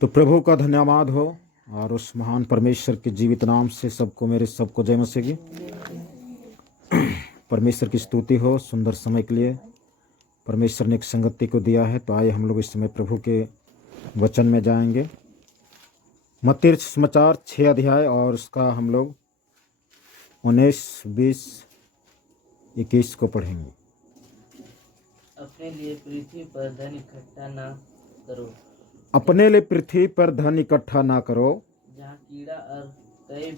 तो प्रभु का धन्यवाद हो और उस महान परमेश्वर के जीवित नाम से सबको मेरे सबको जय मसीह की। परमेश्वर की स्तुति हो सुंदर समय के लिए। परमेश्वर ने एक संगति को दिया है, तो आइए हम लोग इस समय प्रभु के वचन में जाएंगे। मत्ती समाचार 6 अध्याय और उसका हम लोग 19, 20, 21 को पढ़ेंगे। अपने लिए पृथ्वी पर धन इकट्ठा ना करो, अपने लिए पृथ्वी पर धन इकट्ठा ना करो, जहाँ कीड़ा और कई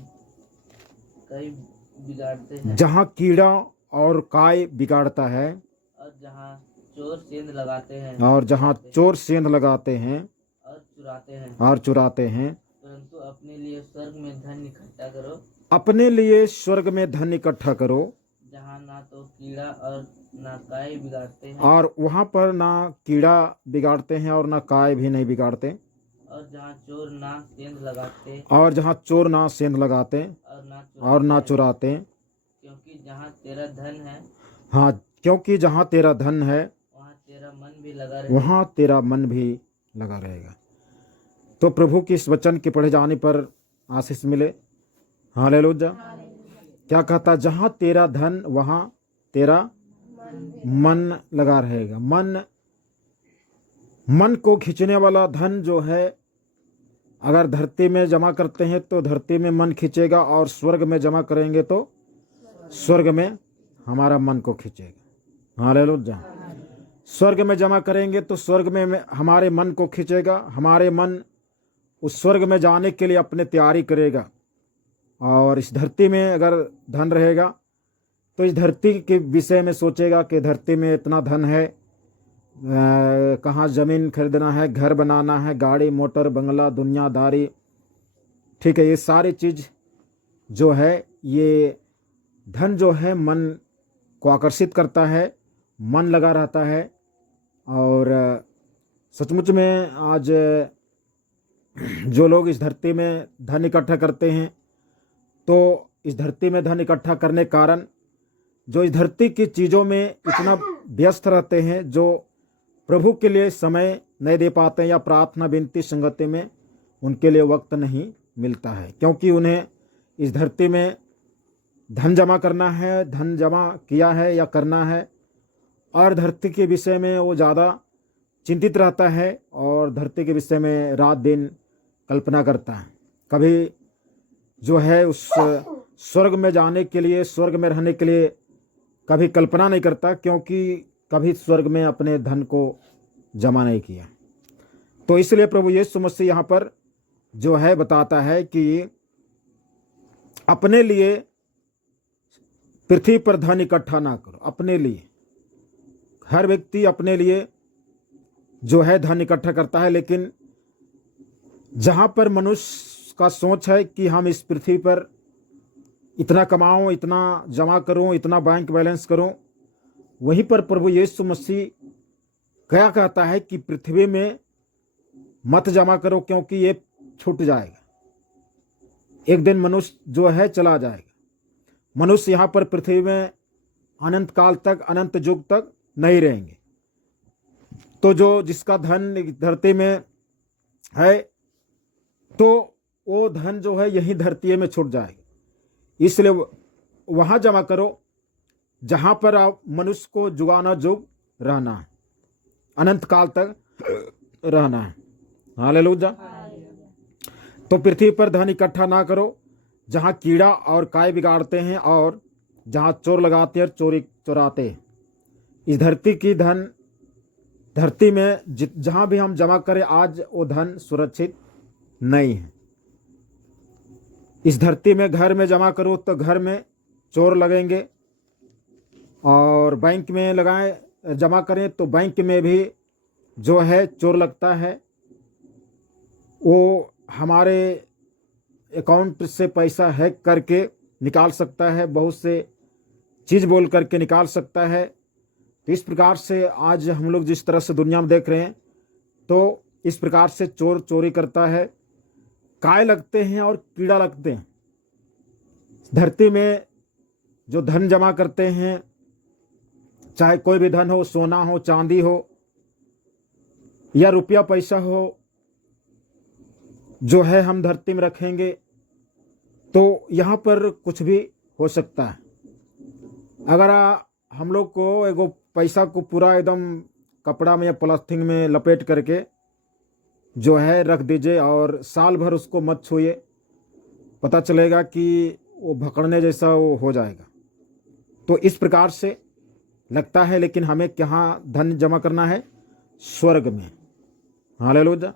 कई बिगाड़ते हैं, जहाँ कीड़ा और काय बिगाड़ता है, और जहाँ चोर सेंध लगाते हैं, और जहाँ चोर सेंध लगाते हैं और चुराते हैं। परंतु अपने लिए स्वर्ग में धन इकट्ठा करो, अपने लिए स्वर्ग में धन इकट्ठा करो, जहाँ ना तो कीड़ा और ना काई बिगाड़ते हैं, और वहाँ पर ना कीड़ा बिगाड़ते हैं और ना काय भी नहीं बिगाड़ते, और जहाँ चोर ना सेंध लगाते और जहाँ चोर ना सेंध लगाते और ना चुराते। क्योंकि जहाँ तेरा धन है हाँ, क्योंकि जहाँ तेरा धन है वहाँ तेरा मन भी लगा रहेगा। वहाँ तेरा मन भी लगा रहेगा। तो प्रभु के इस वचन के पढ़े जाने पर आशीष मिले। हालेलुया। क्या कहता, जहाँ तेरा धन वहाँ तेरा मन लगा रहेगा। मन को खींचने वाला धन जो है, अगर धरती में जमा करते हैं तो धरती में मन खींचेगा, और स्वर्ग में जमा करेंगे तो स्वर्ग में हमारा मन को खींचेगा। हालेलुया। स्वर्ग में जमा करेंगे तो स्वर्ग में हमारे मन को खींचेगा। हमारे मन उस स्वर्ग में जाने के लिए अपने तैयारी करेगा। और इस धरती में अगर धन रहेगा तो इस धरती के विषय में सोचेगा कि धरती में इतना धन है, कहाँ ज़मीन खरीदना है, घर बनाना है, गाड़ी मोटर बंगला दुनियादारी, ठीक है। ये सारी चीज़ जो है, ये धन जो है मन को आकर्षित करता है, मन लगा रहता है। और सचमुच में आज जो लोग इस धरती में धन इकट्ठा करते हैं, तो इस धरती में धन इकट्ठा करने कारण जो इस धरती की चीज़ों में इतना व्यस्त रहते हैं, जो प्रभु के लिए समय नहीं दे पाते हैं, या प्रार्थना विनती संगति में उनके लिए वक्त नहीं मिलता है, क्योंकि उन्हें इस धरती में धन जमा करना है, धन जमा किया है या करना है, और धरती के विषय में वो ज़्यादा चिंतित रहता है, और धरती के विषय में रात दिन कल्पना करता है। कभी जो है उस स्वर्ग में जाने के लिए, स्वर्ग में रहने के लिए कभी कल्पना नहीं करता, क्योंकि कभी स्वर्ग में अपने धन को जमा नहीं किया। तो इसलिए प्रभु यीशु मसीह यहाँ पर जो है बताता है कि अपने लिए पृथ्वी पर धन इकट्ठा ना करो। अपने लिए हर व्यक्ति अपने लिए जो है धन इकट्ठा करता है, लेकिन जहाँ पर मनुष्य का सोच है कि हम इस पृथ्वी पर इतना कमाऊं, इतना जमा करूं, इतना बैंक बैलेंस करूं, वहीं पर प्रभु यीशु मसीह क्या कहता है कि पृथ्वी में मत जमा करो, क्योंकि ये छूट जाएगा। एक दिन मनुष्य जो है चला जाएगा। मनुष्य यहाँ पर पृथ्वी में अनंत काल तक, अनंत युग तक नहीं रहेंगे। तो जो जिसका धन धरती में है, तो वो धन जो है यही धरती में छूट जाएगा। इसलिए वहाँ जमा करो जहाँ पर आप मनुष्य को जुगाना जुग रहना है, अनंत काल तक रहना है। हालेलुया। तो पृथ्वी पर धन इकट्ठा ना करो जहाँ कीड़ा और काय बिगाड़ते हैं, और जहाँ चोर लगाते हैं और चोरी चुराते हैं। इस धरती की धन, धरती में जहाँ भी हम जमा करें, आज वो धन सुरक्षित नहीं है। इस धरती में घर में जमा करो तो घर में चोर लगेंगे, और बैंक में लगाएं जमा करें तो बैंक में भी जो है चोर लगता है। वो हमारे अकाउंट से पैसा हैक करके निकाल सकता है, बहुत से चीज़ बोल करके निकाल सकता है। तो इस प्रकार से आज हम लोग जिस तरह से दुनिया में देख रहे हैं, तो इस प्रकार से चोर चोरी करता है, काय लगते हैं और कीड़ा लगते हैं। धरती में जो धन जमा करते हैं, चाहे कोई भी धन हो, सोना हो, चांदी हो, या रुपया पैसा हो, जो है हम धरती में रखेंगे तो यहाँ पर कुछ भी हो सकता है। अगर हम लोग को एगो पैसा को पूरा एकदम कपड़ा में या पॉलिथीन में लपेट करके जो है रख दीजिए और साल भर उसको मत छूइए, पता चलेगा कि वो भकड़ने जैसा वो हो जाएगा। तो इस प्रकार से लगता है, लेकिन हमें कहाँ धन जमा करना है? स्वर्ग में। हालेलुया।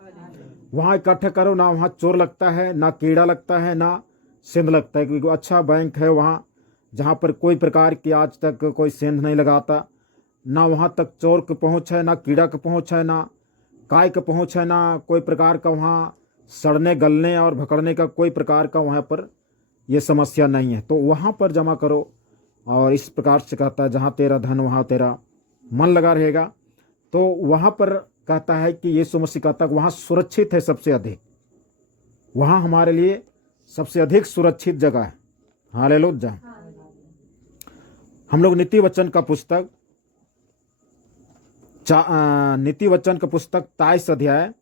वहाँ इकट्ठा करो, ना वहाँ चोर लगता है, ना कीड़ा लगता है, ना सेंध लगता है, क्योंकि अच्छा बैंक है वहाँ जहाँ पर कोई प्रकार की आज तक कोई सेंध नहीं लगाता, ना वहाँ तक चोर की पहुँच है, ना कीड़ा की पहुँच है, ना काय की पहुँच है, ना कोई प्रकार का वहाँ सड़ने गलने और भकड़ने का कोई प्रकार का वहाँ पर ये समस्या नहीं है। तो वहाँ पर जमा करो। और इस प्रकार से कहता है जहाँ तेरा धन वहाँ तेरा मन लगा रहेगा। तो वहाँ पर कहता है कि यीशु मसीह कहता है वहाँ सुरक्षित है सबसे अधिक, वहाँ हमारे लिए सबसे अधिक सुरक्षित जगह है। हालेलुया। हम लोग नीति वचन का पुस्तक नीति वचन का पुस्तक 23 अध्याय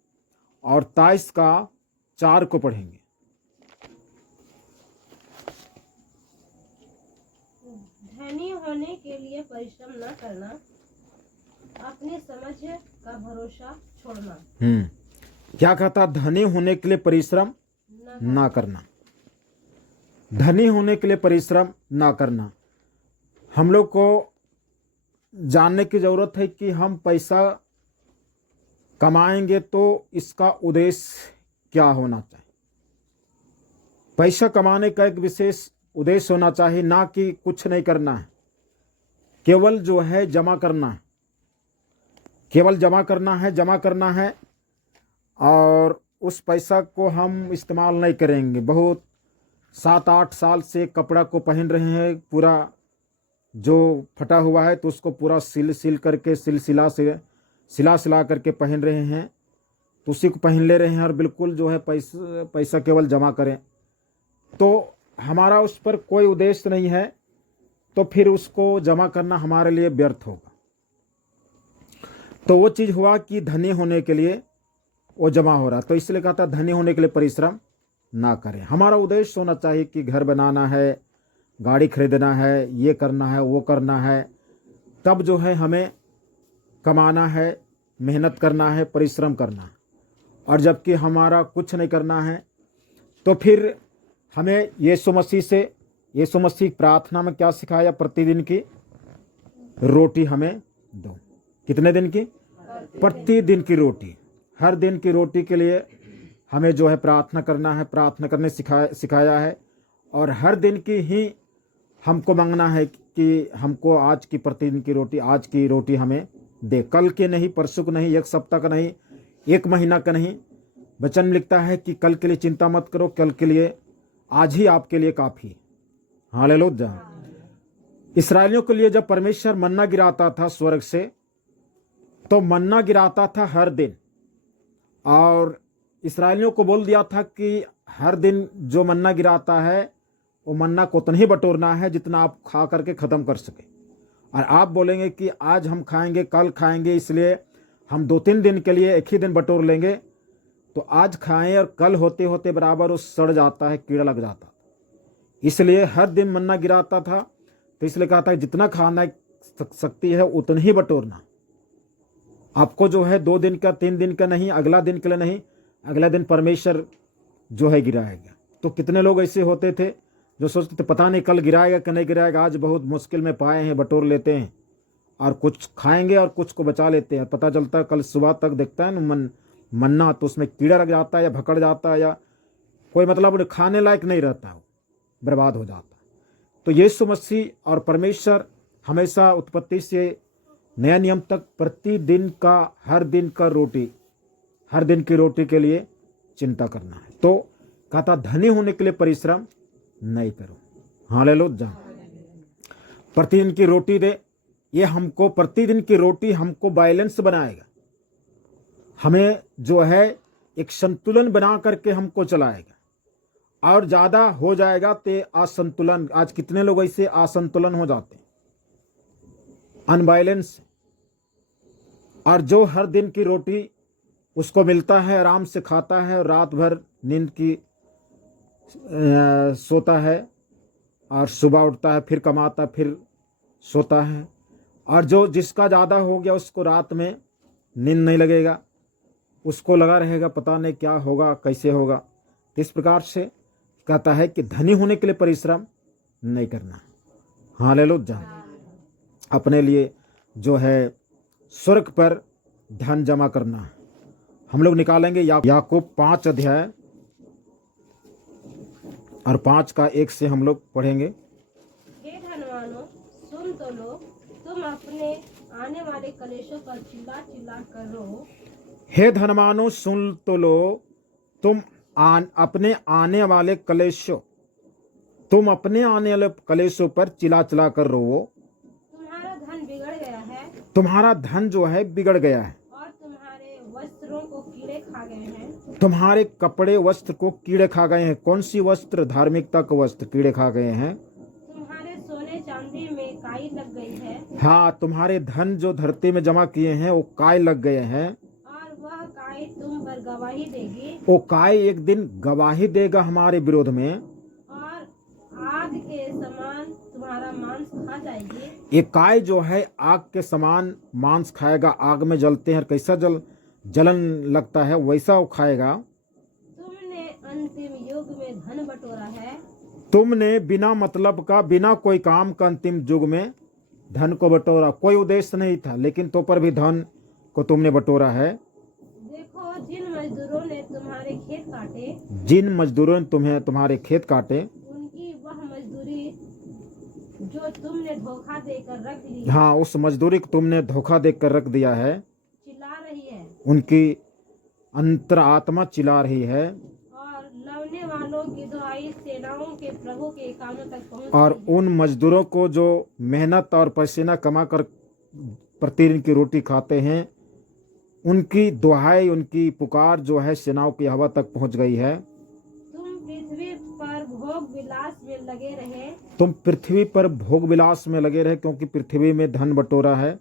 और 23 का 4 को पढ़ेंगे। धनी होने के लिए परिश्रम न करना, अपनी समझ का भरोसा छोड़ना। क्या कहता? धनी होने के लिए परिश्रम ना करना। धनी होने के लिए परिश्रम ना करना। हम लोग को जानने की जरूरत है कि हम पैसा कमाएंगे तो इसका उद्देश्य क्या होना चाहिए। पैसा कमाने का एक विशेष उद्देश्य होना चाहिए, ना कि कुछ नहीं करना है, केवल जो है जमा करना है, केवल जमा करना है, जमा करना है और उस पैसा को हम इस्तेमाल नहीं करेंगे। बहुत 7-8 साल से कपड़ा को पहन रहे हैं, पूरा जो फटा हुआ है तो उसको पूरा सिल करके सिला करके पहन रहे हैं, तो उसी को पहन ले रहे हैं और बिल्कुल जो है पैसा केवल जमा करें। तो हमारा उस पर कोई उद्देश्य नहीं है, तो फिर उसको जमा करना हमारे लिए व्यर्थ होगा। तो वो चीज़ हुआ कि धनी होने के लिए वो जमा हो रहा, तो इसलिए कहता धनी होने के लिए परिश्रम ना करें। हमारा उद्देश्य होना चाहिए कि घर बनाना है, गाड़ी खरीदना है, ये करना है, वो करना है, तब जो है हमें कमाना है, मेहनत करना है, परिश्रम करना है। और जबकि हमारा कुछ नहीं करना है तो फिर हमें यीशु मसीह प्रार्थना में क्या सिखाया? प्रतिदिन की रोटी हमें दो। कितने दिन की? प्रतिदिन की रोटी। हर दिन की रोटी के लिए हमें जो है प्रार्थना करना है, प्रार्थना करने सिखाया है। और हर दिन की ही हमको मांगना है कि हमको आज की प्रतिदिन की रोटी, आज की रोटी हमें दे, कल के नहीं, परसों को नहीं, एक सप्ताह का नहीं, एक महीना का नहीं। वचन में लिखता है कि कल के लिए चिंता मत करो, कल के लिए आज ही आपके लिए काफ़ी। हालेलुया। इस्राएलियों के लिए जब परमेश्वर मन्ना गिराता था स्वर्ग से, तो मन्ना गिराता था हर दिन, और इस्राएलियों को बोल दिया था कि हर दिन जो मन्ना गिराता है वो मन्ना को उतना ही बटोरना है जितना आप खा करके ख़त्म कर सके। और आप बोलेंगे कि आज हम खाएंगे, कल खाएंगे, इसलिए हम 2-3 दिन के लिए एक ही दिन बटोर लेंगे, तो आज खाएं और कल होते होते बराबर वो सड़ जाता है, कीड़ा लग जाता। इसलिए हर दिन मन्ना गिराता था। तो इसलिए कहा था जितना खाना सकती है उतना ही बटोरना। आपको जो है 2 दिन का, 3 दिन का नहीं, अगला दिन के लिए नहीं, अगला दिन परमेश्वर जो है गिराएगा। तो कितने लोग ऐसे होते थे जो सोचते थे पता नहीं कल गिराएगा कि नहीं गिराएगा, आज बहुत मुश्किल में पाए हैं, बटोर लेते हैं और कुछ खाएंगे और कुछ को बचा लेते हैं। पता चलता है कल सुबह तक देखता है ना मन्ना, तो उसमें कीड़ा लग जाता है या भकड़ जाता है या कोई मतलब खाने लायक नहीं रहता, वो बर्बाद हो जाता है। तो यीशु मसीह और परमेश्वर हमेशा उत्पत्ति से नया नियम तक प्रतिदिन का, हर दिन का रोटी, हर दिन की रोटी के लिए चिंता करना है। तो कहता धनी होने के लिए परिश्रम नहीं करो। हालेलुया। प्रतिदिन की रोटी दे, ये हमको प्रतिदिन की रोटी हमको बैलेंस बनाएगा, हमें जो है एक संतुलन बना करके हमको चलाएगा। और ज़्यादा हो जाएगा तो असंतुलन, आज कितने लोग ऐसे असंतुलन हो जाते हैं, अनबैलेंस। और जो हर दिन की रोटी उसको मिलता है, आराम से खाता है और रात भर नींद की सोता है और सुबह उठता है, फिर कमाता, फिर सोता है। और जो जिसका ज़्यादा हो गया उसको रात में नींद नहीं लगेगा, उसको लगा रहेगा पता नहीं क्या होगा, कैसे होगा। इस प्रकार से कहता है कि धनी होने के लिए परिश्रम नहीं करना। हालेलुया। अपने लिए जो है स्वर्ग पर धन जमा करना। हम लोग निकालेंगे याकूब 5 अध्याय और 5 का 1 से हम लोग पढ़ेंगे। हे धनवानों, सुन तो लो, तुम अपने आने वाले कलेशों पर चिल्ला चिल्ला कर रो। हे धनवानों, सुन तो लो, तुम अपने आने वाले कलेशों पर चिल्ला चिल्ला कर रो। तुम्हारा धन बिगड़ गया है तुम्हारा धन जो है बिगड़ गया है और तुम्हारे वस्त्रों को कीड़े खा गए हैं। तुम्हारे कपड़े वस्त्र को कीड़े खा गए हैं। कौन सी वस्त्र? धार्मिकता के वस्त्र कीड़े खा गए हैं। तुम्हारे सोने चांदी में काई लग गई है हाँ, तुम्हारे धन जो धरती में जमा किए हैं वो काय लग गए हैं। और वह काई तुम पर गवाही देगी वो काय एक दिन गवाही देगा हमारे विरोध में, और आग के समान तुम्हारा मांस खा जाएगी। ये काय जो है आग के समान मांस खाएगा। आग में जलते हैं, कैसा जलन लगता है वैसा वो खाएगा। तुमने अंतिम युग में धन बटोरा है तुमने बिना मतलब का, बिना कोई काम का अंतिम युग में धन को बटोरा। कोई उद्देश्य नहीं था, लेकिन तो पर भी धन को तुमने बटोरा है। देखो, जिन मजदूरों ने तुम्हारे खेत काटे, जिन मजदूरों ने तुम्हारे खेत काटे, उनकी वह मजदूरी जो तुमने धोखा देकर रख ली, हाँ, उस मजदूरी को तुमने धोखा देकर रख दिया है। चिल्ला रही है उनकी अंतरात्मा चिल्ला रही है और लवने वालों की दुहाई सेनाओं के प्रभु के कानों तक पहुंच और गई है। उन मजदूरों को जो मेहनत और पसीना कमा कर प्रतिदिन की रोटी खाते हैं, उनकी दुहाई, उनकी पुकार जो है सेनाओं की हवा तक पहुंच गई है। तुम पृथ्वी पर भोग विलास में लगे रहे तुम पृथ्वी पर भोग विलास में लगे रहे, क्योंकि पृथ्वी में धन बटोरा है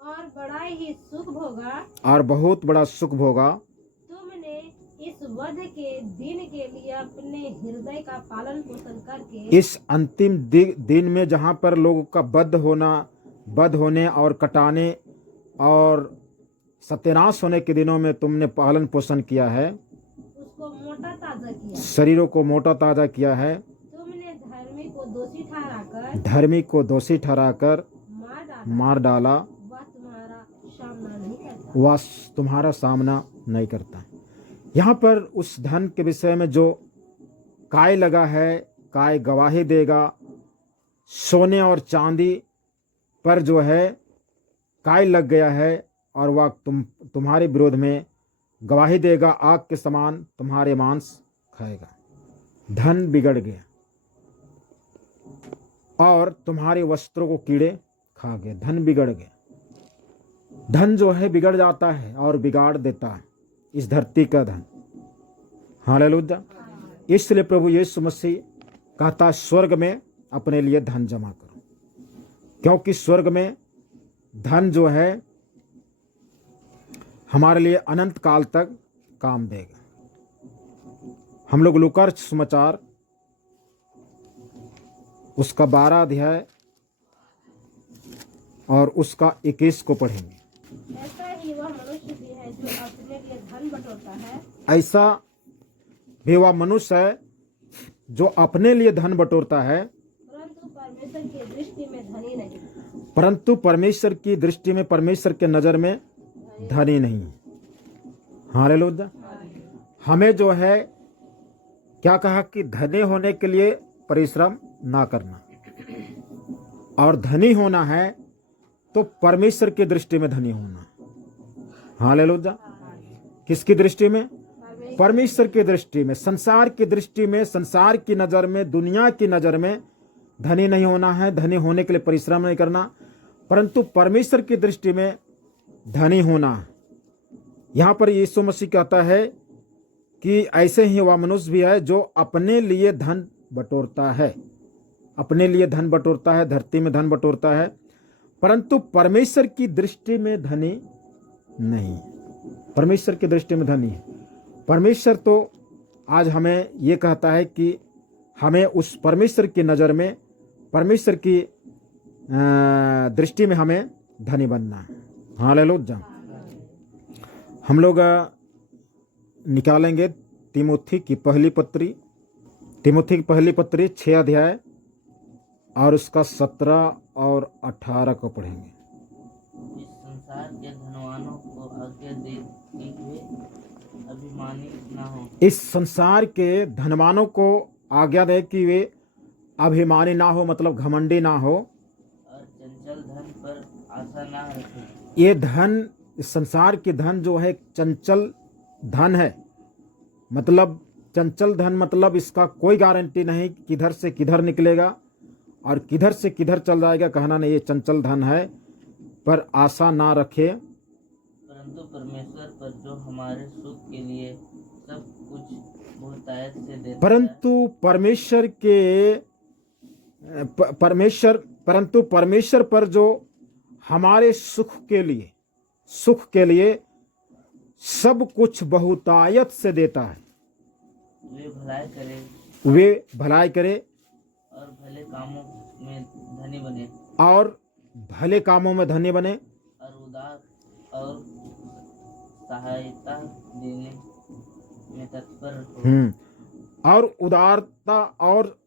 और बड़ा ही सुख भोगा। और बहुत बड़ा सुख भोगा। तुमने इस वध के दिन के लिए अपने हृदय का पालन पोषण करके इस अंतिम दिन में जहाँ पर लोगों का वध होने और कटाने और सत्यानाश होने के दिनों में तुमने पालन पोषण किया है, उसको मोटा ताजा किया। शरीरों को मोटा ताजा किया है। तुमने धर्मी को दोषी ठहराकर धर्मी को दोषी ठहराकर मार डाला। मार डाला, वह तुम्हारा सामना नहीं करता। वह तुम्हारा सामना नहीं करता। यहाँ पर उस धन के विषय में जो काय लगा है, काय गवाही देगा। सोने और चांदी पर जो है काय लग गया है और वह तुम्हारे विरोध में गवाही देगा। आग के समान तुम्हारे मांस खाएगा। धन बिगड़ गया और तुम्हारे वस्त्रों को कीड़े खा गए। धन बिगड़ गया। धन जो है बिगड़ जाता है और बिगाड़ देता है इस धरती का धन। हालेलुया। इसलिए प्रभु यीशु मसीह कहता स्वर्ग में अपने लिए धन जमा करो, क्योंकि स्वर्ग में धन जो है हमारे लिए अनंत काल तक काम देगा। हम लोग लूका समाचार उसका 12 अध्याय और उसका 21 को पढ़ेंगे। ऐसा ही वह मनुष्य भी है जो अपने लिए धन बटोरता है ऐसा भी वह मनुष्य है जो अपने लिए धन बटोरता है, परंतु परमेश्वर की दृष्टि में धनी नहीं। परंतु परमेश्वर की दृष्टि में, परमेश्वर के नज़र में धनी नहीं। हालेलुया। हमें जो है क्या कहा कि धनी होने के लिए परिश्रम ना करना, और धनी होना है तो परमेश्वर की दृष्टि में धनी होना। हालेलुया। किसकी दृष्टि में? परमेश्वर की दृष्टि में। संसार की दृष्टि में, संसार की नज़र में, दुनिया की नज़र में धनी नहीं होना है। धनी होने के लिए परिश्रम नहीं करना, परंतु परमेश्वर की दृष्टि में धनी होना है। यहाँ पर यीशु मसीह कहता है कि ऐसे ही वह मनुष्य भी है जो अपने लिए धन बटोरता है, अपने लिए धन बटोरता है, धरती में धन बटोरता है, परंतु परमेश्वर की दृष्टि में धनी नहीं। परमेश्वर की दृष्टि में धनी है। परमेश्वर तो आज हमें ये कहता है कि हमें उस परमेश्वर की नज़र में, परमेश्वर की दृष्टि में हमें धनी बनना है। हालेलुया। हम लोग निकालेंगे तीमुथी की पहली पत्री 6 अध्याय और उसका 17 और 18 को पढ़ेंगे। इस संसार के धनवानों को आज्ञा दे कि वे अभिमानी ना हो। इस संसार के धनवानों को आज्ञा दे कि वे अभिमानी ना हो, मतलब घमंडी ना हो, और चंचल धन पर आशा ना रखे। ये धन, इस संसार की धन जो है चंचल धन है। मतलब चंचल धन मतलब इसका कोई गारंटी नहीं किधर से किधर निकलेगा और किधर से किधर चल जाएगा। कहना नहीं, ये चंचल धन है, पर आशा ना रखे। परंतु परमेश्वर पर जो हमारे सुख के लिए सब कुछ बहुतायत से देता है। परंतु परमेश्वर पर जो हमारे सुख के लिए सब कुछ बहुतायत से देता है। वे भलाई करे और भले कामों में धनी बने, और भले कामों में धनी बने, और उदार और सहायता देने में तत्पर हो। और उदारता और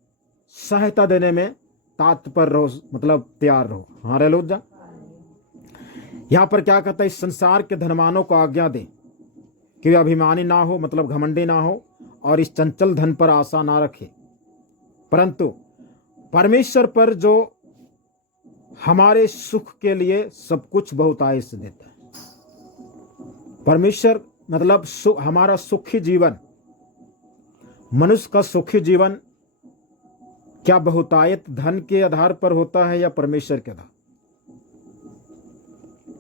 सहायता देने में तात्पर रहो, मतलब तैयार रहो। हालेलुया। यहाँ पर क्या कहता है, इस संसार के धनवानों को आज्ञा दे कि वे अभिमानी ना हो, मतलब घमंडी ना हो, और इस चंचल धन पर आशा ना रखे, परंतु परमेश्वर पर जो हमारे सुख के लिए सब कुछ बहुतायत से देता है। परमेश्वर मतलब हमारा सुखी जीवन, मनुष्य का सुखी जीवन क्या बहुतायत धन के आधार पर होता है या परमेश्वर के आधार?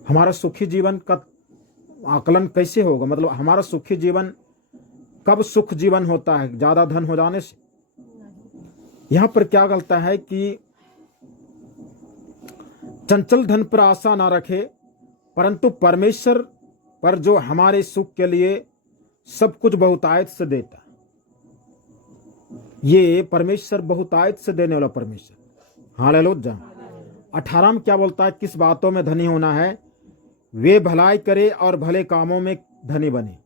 हमारा सुखी जीवन का आकलन कैसे होगा? मतलब हमारा सुखी जीवन कब सुख जीवन होता है? ज्यादा धन हो जाने से? यहां पर क्या गलता है कि चंचल धन पर आशा ना रखे, परंतु परमेश्वर पर जो हमारे सुख के लिए सब कुछ बहुतायत से देता है। ये परमेश्वर बहुतायत से देने वाला परमेश्वर। हालेलुया। 18 में क्या बोलता है? किस बातों में धनी होना है? वे भलाई करे और भले कामों में धनी बने।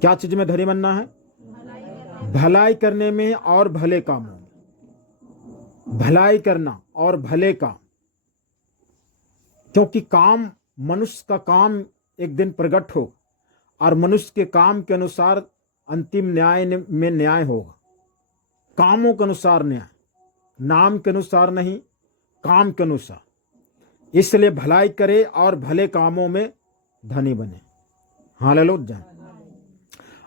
क्या चीज में धनी बनना है? भलाई करने में और भले कामों में। भलाई करना और भले काम, क्योंकि काम, मनुष्य का काम एक दिन प्रकट हो और मनुष्य के काम के अनुसार अंतिम न्याय में न्याय होगा। कामों के अनुसार न्याय, नाम के अनुसार नहीं, काम के अनुसार। इसलिए भलाई करे और भले कामों में धनी बने। हालेलुया।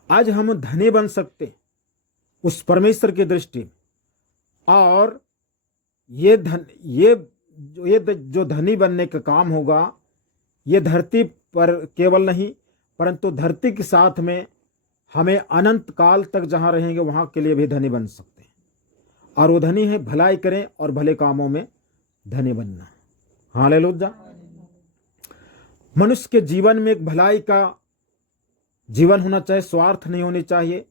आज हम धनी बन सकते उस परमेश्वर की दृष्टि में, और ये जो धनी बनने का काम होगा, ये धरती पर केवल नहीं, परंतु धरती के साथ में हमें अनंत काल तक जहां रहेंगे वहां के लिए भी धनी बन सकते हैं। और वो धनी है भलाई करें और भले कामों में धनी बनना। हालेलुया। मनुष्य के जीवन में एक भलाई का जीवन होना चाहिए, स्वार्थ नहीं होनी चाहिए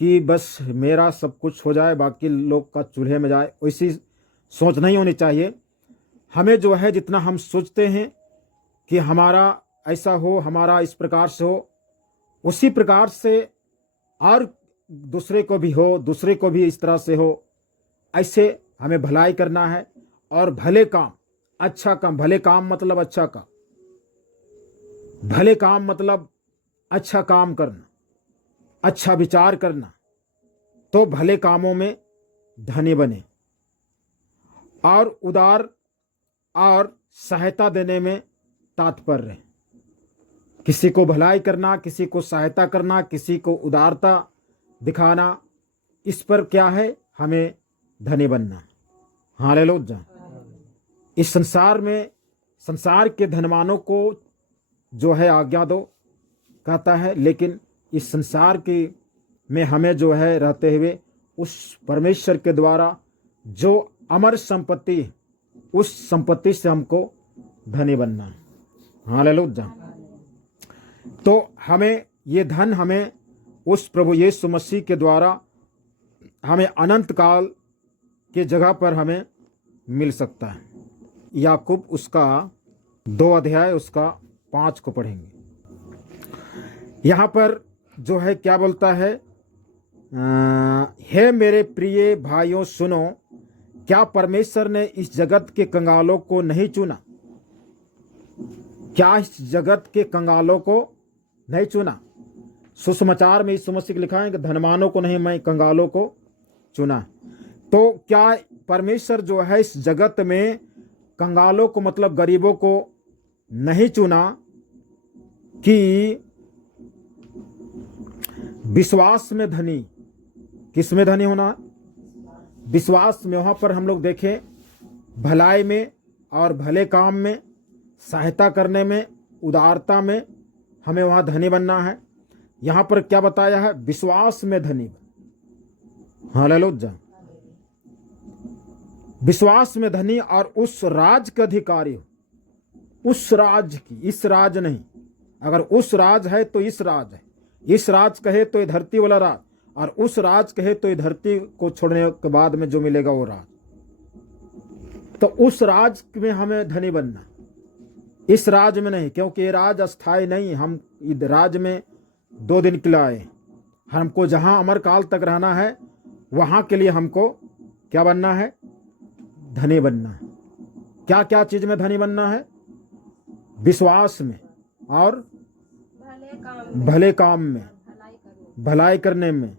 कि बस मेरा सब कुछ हो जाए बाकी लोग का चूल्हे में जाए, वैसी सोच नहीं होनी चाहिए। हमें जो है जितना हम सोचते हैं कि हमारा ऐसा हो, हमारा इस प्रकार से हो, उसी प्रकार से और दूसरे को भी हो, दूसरे को भी इस तरह से हो, ऐसे हमें भलाई करना है। और भले काम, अच्छा काम, भले काम मतलब अच्छा काम, भले काम मतलब अच्छा काम करना, अच्छा विचार करना, तो भले कामों में धनी बने। और उदार और सहायता देने में तात्पर्य है। किसी को भलाई करना, किसी को सहायता करना, किसी को उदारता दिखाना, इस पर क्या है? हमें धनी बनना। हालेलुया। इस संसार में, संसार के धनवानों को जो है आज्ञा दो कहता है, लेकिन इस संसार की में हमें जो है रहते हुए उस परमेश्वर के द्वारा जो अमर संपत्ति, उस संपत्ति से हमको धनी बनना है। हालेलुया। तो हमें ये धन हमें उस प्रभु यीशु मसीह के द्वारा हमें अनंत काल के जगह पर हमें मिल सकता है। याकूब उसका 2 अध्याय उसका 5 को पढ़ेंगे। यहाँ पर जो है क्या बोलता है, हे मेरे प्रिय भाइयों सुनो, क्या परमेश्वर ने इस जगत के कंगालों को नहीं चुना? क्या इस जगत के कंगालों को नहीं चुना? सुसमाचार में यीशु मसीह लिखा है कि धनवानों को नहीं, मैं कंगालों को चुना। तो क्या परमेश्वर जो है इस जगत में कंगालों को मतलब गरीबों को नहीं चुना कि विश्वास में धनी, किस में धनी होना? विश्वास में। वहाँ पर हम लोग देखें भलाई में और भले काम में, सहायता करने में, उदारता में हमें वहाँ धनी बनना है। यहाँ पर क्या बताया है? विश्वास में धनी। हालेलुया। विश्वास में धनी और उस राज का अधिकारी हो। उस राज की, इस राज नहीं। अगर उस राज है तो इस राज है। इस राज कहे तो ये धरती वाला राज, और उस राज कहे तो ये धरती को छोड़ने के बाद में जो मिलेगा वो राज। तो उस राज में हमें धनी बनना, इस राज में नहीं, क्योंकि ये राज अस्थाई नहीं। हम इस राज में 2 दिन के लिए आए। हमको जहाँ अमर काल तक रहना है वहाँ के लिए हमको क्या बनना है? धनी बनना है। क्या क्या चीज में धनी बनना है? विश्वास में और भले काम में, भलाई करने में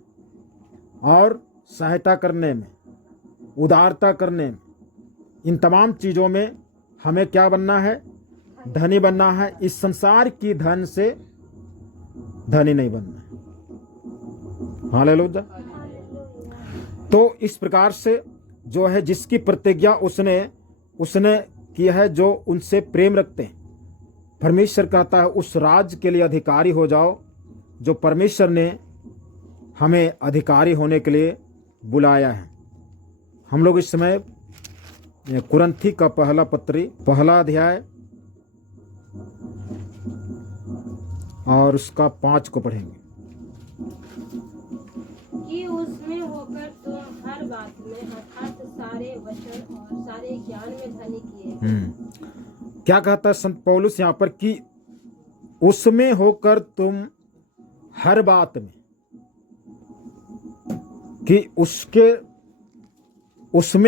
और सहायता करने में, उदारता करने में, इन तमाम चीज़ों में हमें क्या बनना है? धनी बनना है। इस संसार की धन से धनी नहीं बनना है। हालेलुया। तो इस प्रकार से जो है जिसकी प्रतिज्ञा उसने की है, जो उनसे प्रेम रखते हैं, परमेश्वर कहता है उस राज के लिए अधिकारी हो जाओ जो परमेश्वर ने हमें अधिकारी होने के लिए बुलाया है। हम लोग इस समय कुरंथी का पहला पत्री, पहला अध्याय और उसका 5 को पढ़ेंगे। कि उसमें होकर तुम हर बात में अर्थात सारे वचन और सारे ज्ञान में धनी किए। क्या कहता है संत पौलुस यहाँ पर? कि उसमें होकर तुम हर बात में, कि उसमें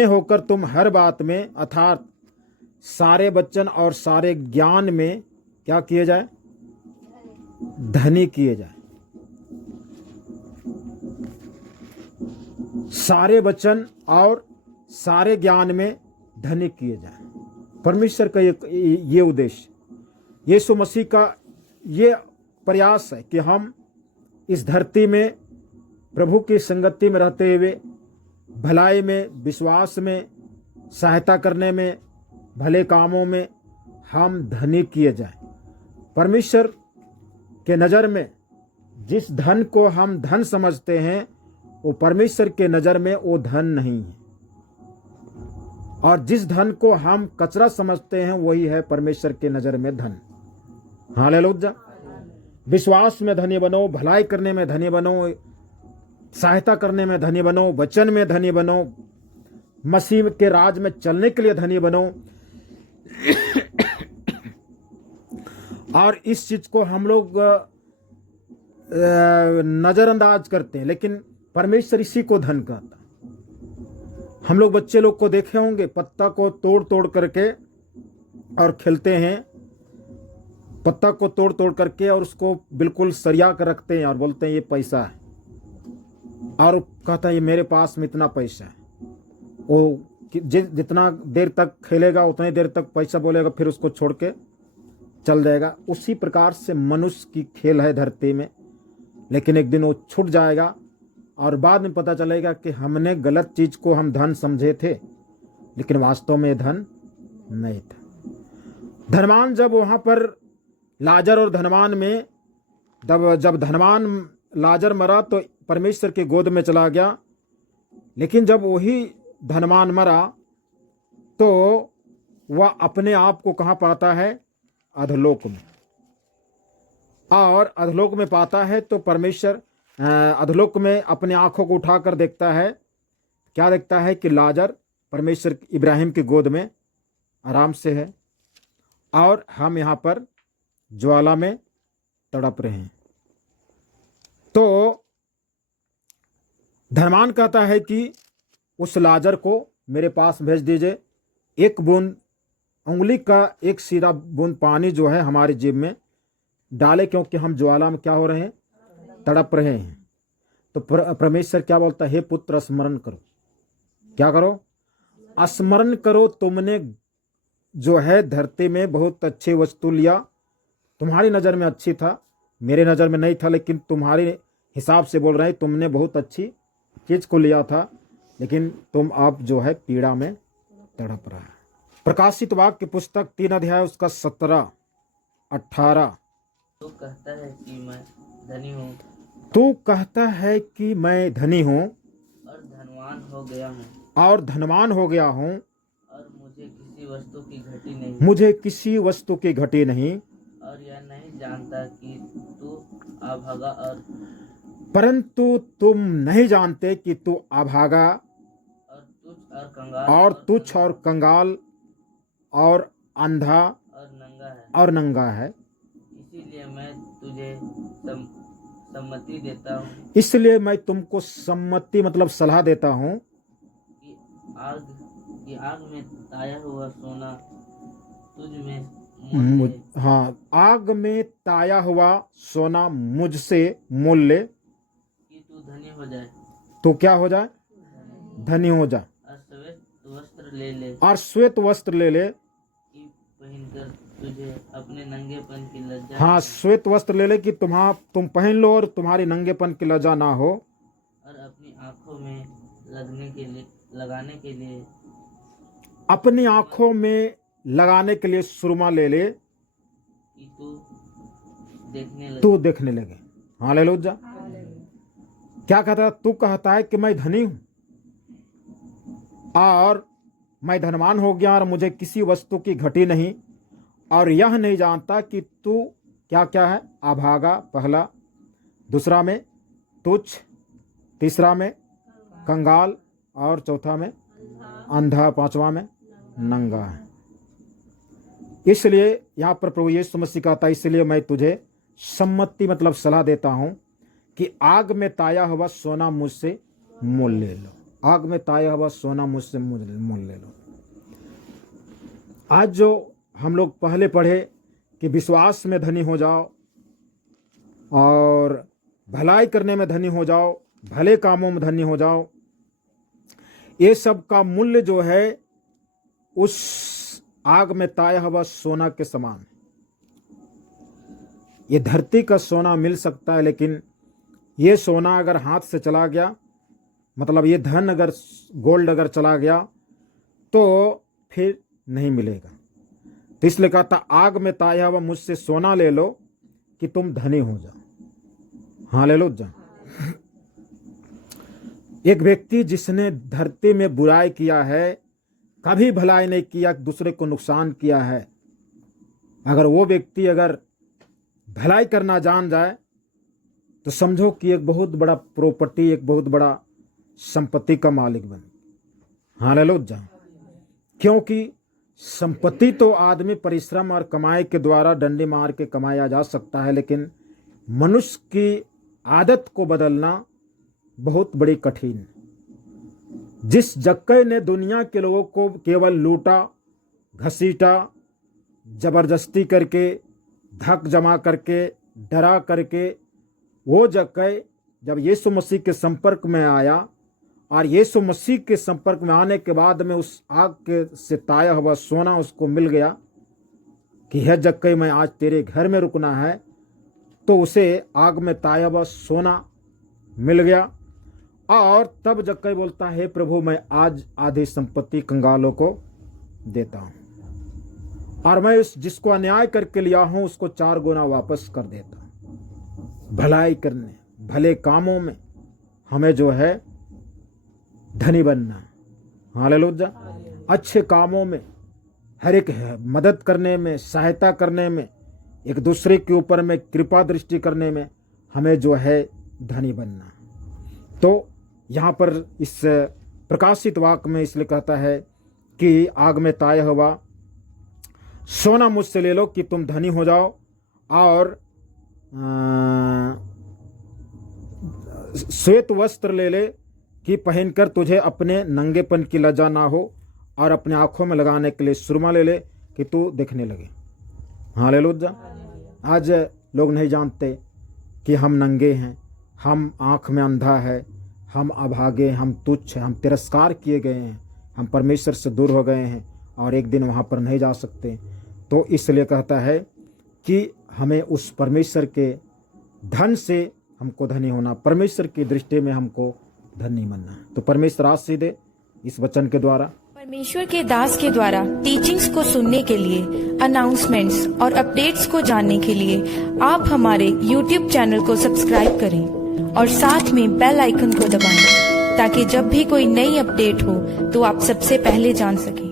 होकर तुम हर बात में अर्थात सारे वचन और सारे ज्ञान में क्या किए जाए? धनी किए जाए। सारे वचन और सारे ज्ञान में धनी किए जाए। परमेश्वर का ये उद्देश्य, यीशु मसीह का ये प्रयास है कि हम इस धरती में प्रभु की संगति में रहते हुए भलाई में, विश्वास में, सहायता करने में, भले कामों में हम धनी किए जाएं। परमेश्वर के नज़र में जिस धन को हम धन समझते हैं वो परमेश्वर के नज़र में वो धन नहीं है, और जिस धन को हम कचरा समझते हैं वही है परमेश्वर के नज़र में धन। हालेलुया। विश्वास में धनी बनो, भलाई करने में धनी बनो, सहायता करने में धनी बनो, वचन में धनी बनो, मसीह के राज में चलने के लिए धनी बनो। और इस चीज को हम लोग नजरअंदाज करते हैं, लेकिन परमेश्वर इसी को धन कहता। हम लोग बच्चे लोग को देखे होंगे, पत्ता को तोड़ तोड़ करके और खेलते हैं, पत्ता को तोड़ तोड़ करके और उसको बिल्कुल सरिया कर रखते हैं और बोलते हैं ये पैसा है, और कहता है ये मेरे पास में इतना पैसा है। वो जितना देर तक खेलेगा उतनी देर तक पैसा बोलेगा, फिर उसको छोड़ के चल जाएगा। उसी प्रकार से मनुष्य की खेल है धरती में, लेकिन एक दिन वो छूट जाएगा और बाद में पता चलेगा कि हमने गलत चीज को हम धन समझे थे, लेकिन वास्तव में धन नहीं था। धनवान जब वहां पर लाजर और धनवान में जब धनवान लाजर मरा तो परमेश्वर के गोद में चला गया, लेकिन जब वही धनवान मरा तो वह अपने आप को कहाँ पाता है? अधोलोक में। और अधलोक में पाता है तो परमेश्वर अधलोक में अपने आंखों को उठाकर देखता है, क्या देखता है कि लाजर परमेश्वर इब्राहिम की गोद में आराम से है और हम यहाँ पर ज्वाला में तड़प रहे हैं। तो धनवान कहता है कि उस लाजर को मेरे पास भेज दीजिए, एक बूंद उंगली का एक सीधा बूंद पानी जो है हमारी जीभ में डाले, क्योंकि हम ज्वाला में क्या हो रहे हैं, तड़प रहे हैं। तो परमेश्वर क्या बोलता है, हे पुत्र स्मरण करो, क्या करो, स्मरण करो, तुमने जो है धरती में बहुत अच्छी वस्तु लिया, तुम्हारी नज़र में अच्छी था, मेरे नज़र में नहीं था, लेकिन तुम्हारे हिसाब से बोल रहे हैं, तुमने बहुत अच्छी चीज़ को लिया था, लेकिन तुम अब जो है पीड़ा में तड़प रहा है। प्रकाशित वाक्य पुस्तक 3 अध्याय उसका 17-18। तू कहता है कि मैं धनी हूँ तू कहता है कि मैं धनी हूँ और धनवान हो गया हूँ और धनवान हो गया हूँ और मुझे किसी वस्तु की घटी नहीं, मुझे किसी वस्तु की घटी नहीं, और यह नहीं जानता कि तू अभागा और परंतु तुम नहीं जानते कि तू अभागा और तुच्छ और कंगाल और अंधा और नंगा है। और नंगा है। इसीलिए मैं तुझे सम्मति देता हूँ इसलिए मैं तुमको सम्मति मतलब सलाह देता हूँ कि आग में ताया हुआ सोना तुझ में मोल ले, हाँ, आग में ताया हुआ सोना मुझसे मोल ले कि तू धनी हो जाए, तो क्या हो जाए, धनी हो जाए, और और श्वेत श्वेत वस्त्र ले ले वस्त्र ले ले, कि पहनकर तुझे अपने नंगेपन की लज्जा हाँ, श्वेत वस्त्र ले ले कि तुम पहन लो और तुम्हारी नंगेपन की लज्जा ना हो, और अपनी आंखों में लगाने के लिए अपनी आंखों में लगाने के लिए सुरमा ले ले कि तू देखने लगे। हालेलुया। क्या कहता है, तू कहता है कि मैं धनी हूं और मैं धनवान हो गया और मुझे किसी वस्तु की घटी नहीं, और यह नहीं जानता कि तू क्या क्या है, अभागा पहला, दूसरा में तुच्छ, तीसरा में कंगाल और चौथा में अंधा, पांचवा में नंगा है। इसलिए यहाँ पर प्रभु यीशु मसीह कहता है, इसलिए मैं तुझे सम्मति मतलब सलाह देता हूँ कि आग में ताया हुआ सोना मुझसे मोल ले लो, आग में ताया हुआ सोना मुझसे मोल ले लो। आज जो हम लोग पहले पढ़े कि विश्वास में धनी हो जाओ और भलाई करने में धनी हो जाओ, भले कामों में धनी हो जाओ, ये सब का मूल्य जो है उस आग में ताया हुआ सोना के समान। ये धरती का सोना मिल सकता है, लेकिन ये सोना अगर हाथ से चला गया, मतलब ये धन अगर गोल्ड अगर चला गया तो फिर नहीं मिलेगा। तो इसलिए कहता, आग में ताया हुआ मुझसे सोना ले लो कि तुम धनी हो जाओ। हालेलुया। एक व्यक्ति जिसने धरती में बुराई किया है, कभी भलाई नहीं किया, दूसरे को नुकसान किया है, अगर वो व्यक्ति अगर भलाई करना जान जाए तो समझो कि एक बहुत बड़ा प्रॉपर्टी, एक बहुत बड़ा संपत्ति का मालिक बने। हालेलुया। क्योंकि संपत्ति तो आदमी परिश्रम और कमाई के द्वारा डंडे मार के कमाया जा सकता है, लेकिन मनुष्य की आदत को बदलना बहुत बड़ी कठिन। जिस जक्के ने दुनिया के लोगों को केवल लूटा, घसीटा, जबरदस्ती करके, धक जमा करके, डरा करके, वो जक्के जब यीशु मसीह के संपर्क में आया और यीशु मसीह के संपर्क में आने के बाद में उस आग के से ताया हुआ सोना उसको मिल गया कि है जक्के मैं आज तेरे घर में रुकना है, तो उसे आग में ताया हुआ सोना मिल गया। और तब जक्कई बोलता है, प्रभु मैं आज आधी संपत्ति कंगालों को देता हूं और मैं उस जिसको अन्याय करके लिया हूं उसको 4 गुना वापस कर देता हूं। भलाई करने, भले कामों में हमें जो है धनी बनना। हालेलुया। अच्छे कामों में, हर एक मदद करने में, सहायता करने में, एक दूसरे के ऊपर में कृपा दृष्टि करने में हमें जो है धनी बनना। तो यहाँ पर इस प्रकाशित वाक्य में इसलिए कहता है कि आग में ताया हुआ सोना मुझसे ले लो कि तुम धनी हो जाओ, और श्वेत वस्त्र ले ले कि पहनकर तुझे अपने नंगेपन की लज्जा ना हो, और अपने आंखों में लगाने के लिए सुरमा ले ले कि तू दिखने लगे। हालेलुया। आज लोग नहीं जानते कि हम नंगे हैं, हम आँख में अंधा है, हम अभागे, हम तुच्छ हैं, हम तिरस्कार किए गए हैं, हम परमेश्वर से दूर हो गए हैं और एक दिन वहाँ पर नहीं जा सकते। तो इसलिए कहता है कि हमें उस परमेश्वर के धन से हमको धनी होना, परमेश्वर की दृष्टि में हमको धनी बनना। तो परमेश्वर आशीष दे इस वचन के द्वारा। परमेश्वर के दास के द्वारा टीचिंग्स को सुनने के लिए, अनाउंसमेंट्स और अपडेट्स को जानने के लिए आप हमारे YouTube चैनल को सब्सक्राइब करें और साथ में बेल आइकन को दबाएं, ताकि जब भी कोई नई अपडेट हो तो आप सबसे पहले जान सकें।